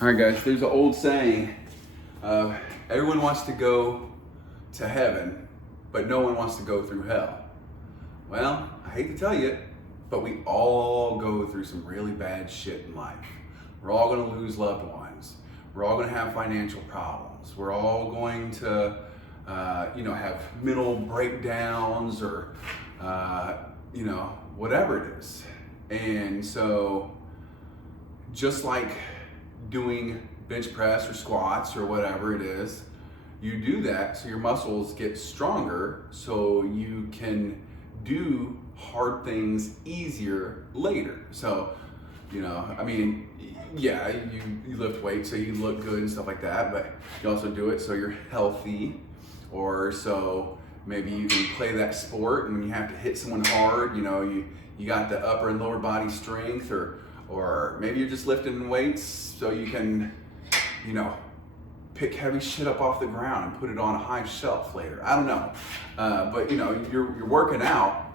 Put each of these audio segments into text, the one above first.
All right, guys, there's an old saying, everyone wants to go to heaven, but no one wants to go through hell. Well, I hate to tell you, but we all go through some really bad shit in life. We're all gonna lose loved ones. We're all gonna have financial problems. We're all going to, have mental breakdowns or, whatever it is. And so, just like doing bench press or squats or whatever it is, you do that so your muscles get stronger so you can do hard things easier later. So, you lift weights so you look good and stuff like that, but you also do it so you're healthy, or so maybe you can play that sport and when you have to hit someone hard, you got the upper and lower body strength, or maybe you're just lifting weights so you can, pick heavy shit up off the ground and put it on a high shelf later. I don't know. But you're working out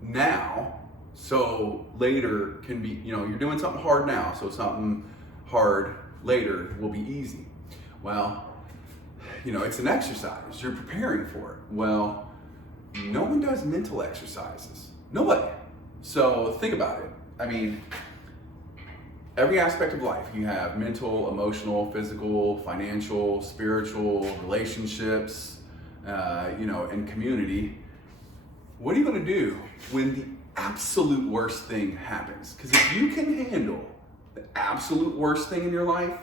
now, so later can be, you're doing something hard now, so something hard later will be easy. Well, it's an exercise. You're preparing for it. Well, no one does mental exercises. Nobody. So think about it. Every aspect of life, you have mental, emotional, physical, financial, spiritual, relationships, and community. What are you going to do when the absolute worst thing happens? Because if you can handle the absolute worst thing in your life,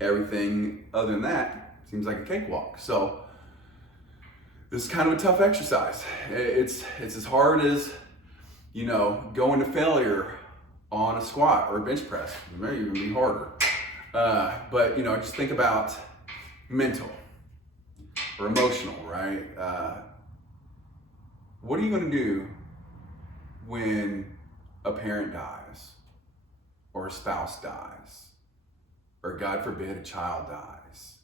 everything other than that seems like a cakewalk. So this is kind of a tough exercise. It's as hard as, going to failure on a squat or a bench press. It may even be harder. But just think about mental or emotional, right? What are you going to do when a parent dies, or a spouse dies, or God forbid a child dies?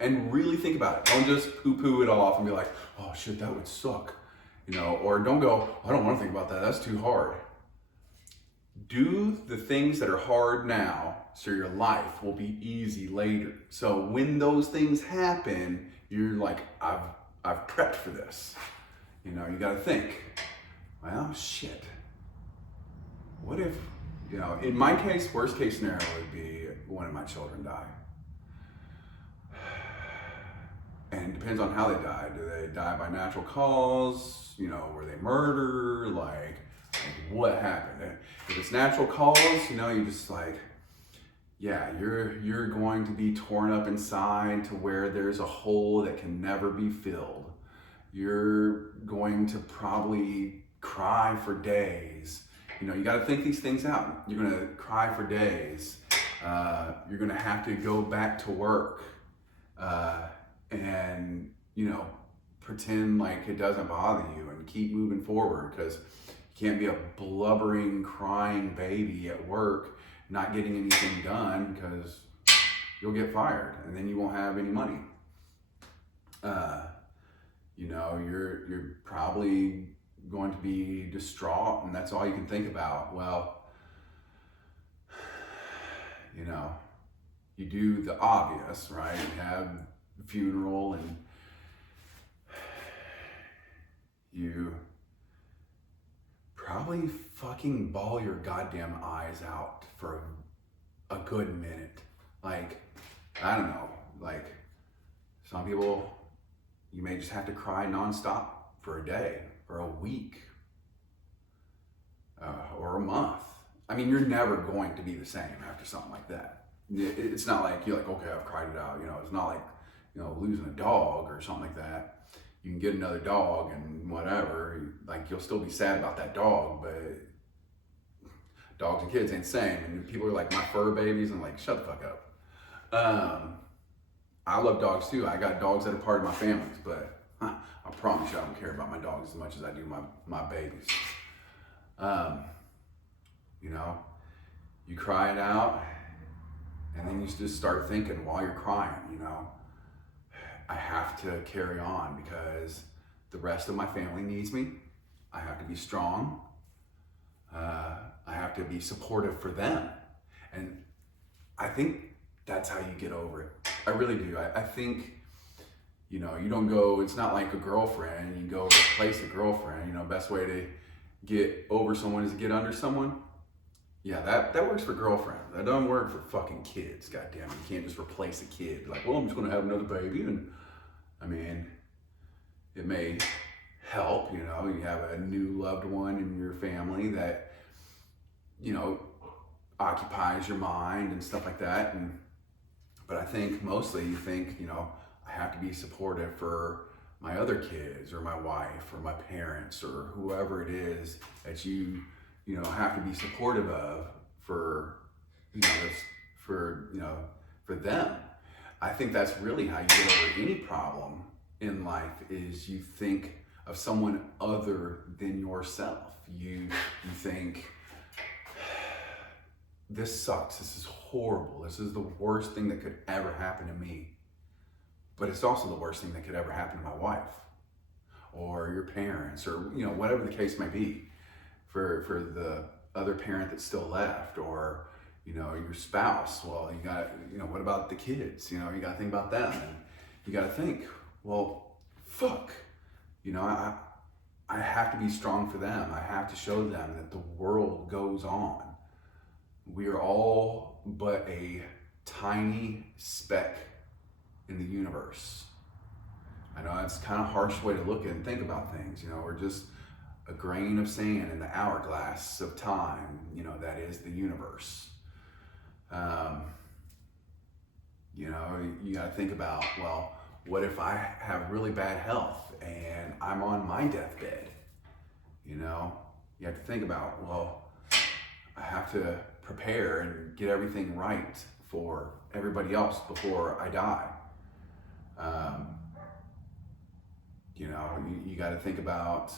And really think about it. Don't just poo-poo it off and be like, oh shit, that would suck. Or don't go, I don't want to think about that, that's too hard. Do the things that are hard now so your life will be easy later. So when those things happen, you're like, I've prepped for this. You got to think, well, shit. What if, in my case, worst case scenario would be one of my children die. And it depends on how they die. Do they die by natural cause? Were they murdered? Like what happened? If it's natural cause, you just like, yeah, you're going to be torn up inside to where there's a hole that can never be filled. You're going to probably cry for days. You got to think these things out. You're going to cry for days. You're going to have to go back to work and, pretend like it doesn't bother you and keep moving forward, because you can't be a blubbering, crying baby at work not getting anything done, because you'll get fired and then you won't have any money. You're probably going to be distraught and that's all you can think about. Well, you do the obvious, right? You have the funeral and you probably fucking bawl your goddamn eyes out for a good minute. Like, I don't know, like some people, you may just have to cry nonstop for a day or a week or a month. You're never going to be the same after something like that. It's not like you're like, okay, I've cried it out. It's not like, losing a dog or something like that. You can get another dog and whatever, like you'll still be sad about that dog, but dogs and kids ain't the same. And people are like, my fur babies, and I'm like, shut the fuck up. I love dogs too. I got dogs that are part of my family, but I promise you I don't care about my dogs as much as I do my babies. You cry it out, and then you just start thinking while you're crying, I have to carry on because the rest of my family needs me. I have to be strong. I have to be supportive for them. And I think that's how you get over it. I really do. I think, you know, you don't go, it's not like a girlfriend, you go replace a girlfriend. You know, best way to get over someone is to get under someone. Yeah, that works for girlfriends. That doesn't work for fucking kids. Goddamn, you can't just replace a kid. Like, well, I'm just gonna have another baby, and I mean, it may help. You know, you have a new loved one in your family that, you know, occupies your mind and stuff like that. But I think mostly you think, you know, I have to be supportive for my other kids or my wife or my parents or whoever it is that you know, have to be supportive of for, you know, for them. I think that's really how you get over any problem in life is you think of someone other than yourself. You think, this sucks, this is horrible, this is the worst thing that could ever happen to me. But it's also the worst thing that could ever happen to my wife or your parents or, you know, whatever the case may be for the other parent that's still left, or, you know, your spouse. Well, you got, you know, what about the kids? You know, you got to think about them, and you got to think, well, fuck, you know, I have to be strong for them. I have to show them that the world goes on. We are all but a tiny speck in the universe. I know that's kind of a harsh way to look at and think about things. You know, we're just a grain of sand in the hourglass of time, you know, that is the universe. You know, you got to think about, well, what if I have really bad health and I'm on my deathbed? You know, you have to think about, well, I have to prepare and get everything right for everybody else before I die. You know, you got to think about,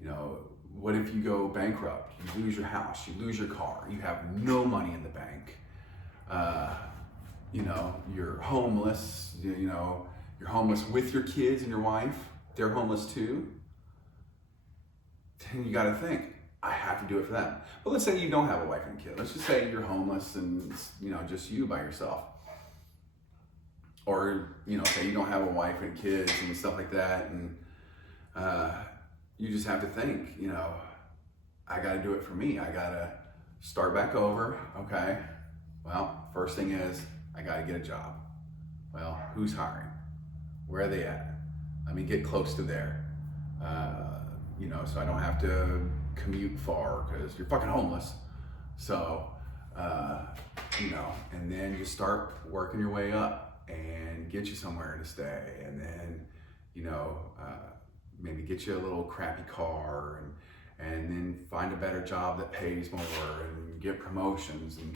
you know, what if you go bankrupt? You lose your house, you lose your car, you have no money in the bank. You know, you're homeless, you know, you're homeless with your kids and your wife, they're homeless too. Then you got to think, I have to do it for them. But let's say you don't have a wife and kid. Let's just say you're homeless and, you know, just you by yourself. Or, you know, say you don't have a wife and kids and stuff like that. And you just have to think, you know, I got to do it for me. I got to start back over. Okay. Well, first thing is I got to get a job. Well, who's hiring? Where are they at? Let me get close to there. You know, so I don't have to commute far because you're fucking homeless. So, you know, and then just start working your way up and get you somewhere to stay. And then, you know, maybe get you a little crappy car and then find a better job that pays more and get promotions and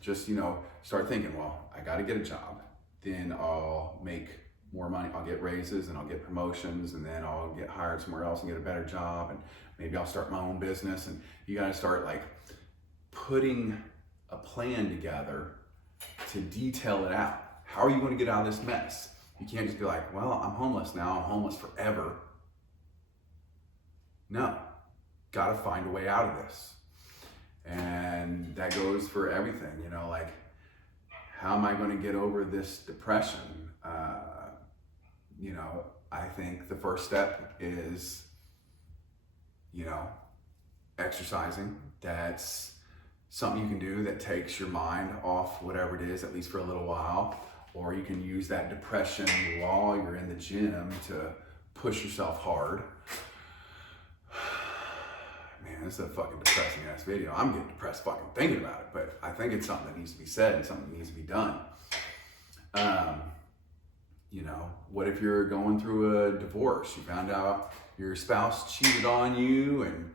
just, you know, start thinking, well, I got to get a job. Then I'll make more money. I'll get raises and I'll get promotions, and then I'll get hired somewhere else and get a better job, and maybe I'll start my own business. And you got to start like putting a plan together to detail it out. How are you going to get out of this mess? You can't just be like, well, I'm homeless now, I'm homeless forever. No, got to find a way out of this. And that goes for everything, you know, like, how am I going to get over this depression? You know, I think the first step is, you know, exercising. That's something you can do that takes your mind off whatever it is, at least for a little while. Or you can use that depression while you're in the gym to push yourself hard. Man, this is a fucking depressing ass video. I'm getting depressed fucking thinking about it, but I think it's something that needs to be said and something that needs to be done. You know, what if you're going through a divorce? You found out your spouse cheated on you and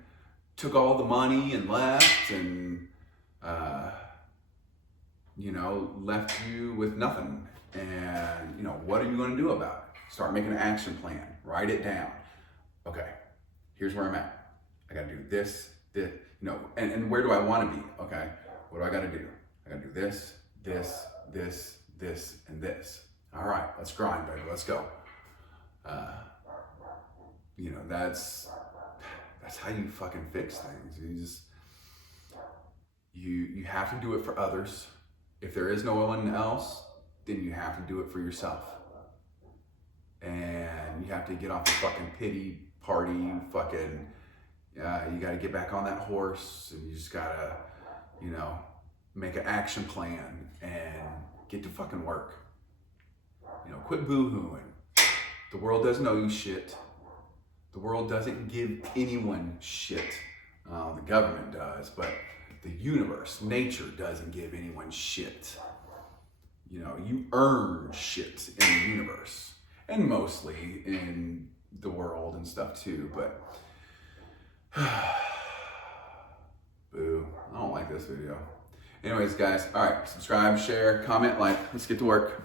took all the money and left and, you know, left you with nothing. And, you know, what are you going to do about it? Start making an action plan. Write it down. Okay, here's where I'm at. I got to do this, you know, and where do I want to be? Okay, what do I got to do? I got to do this, and this. All right, let's grind, baby. Let's go. You know, that's how you fucking fix things. You have to do it for others If there is no one else, then you have to do it for yourself. And you have to get off the fucking pity party, fucking, you gotta get back on that horse, and you just gotta, you know, make an action plan and get to fucking work. You know, quit boo-hooing. The world doesn't owe you shit. The world doesn't give anyone shit. The government does, but the universe, nature doesn't give anyone shit. You know, you earn shit in the universe, and mostly in the world and stuff too, but boo, I don't like this video. Anyways, guys, all right, subscribe, share, comment, like, let's get to work.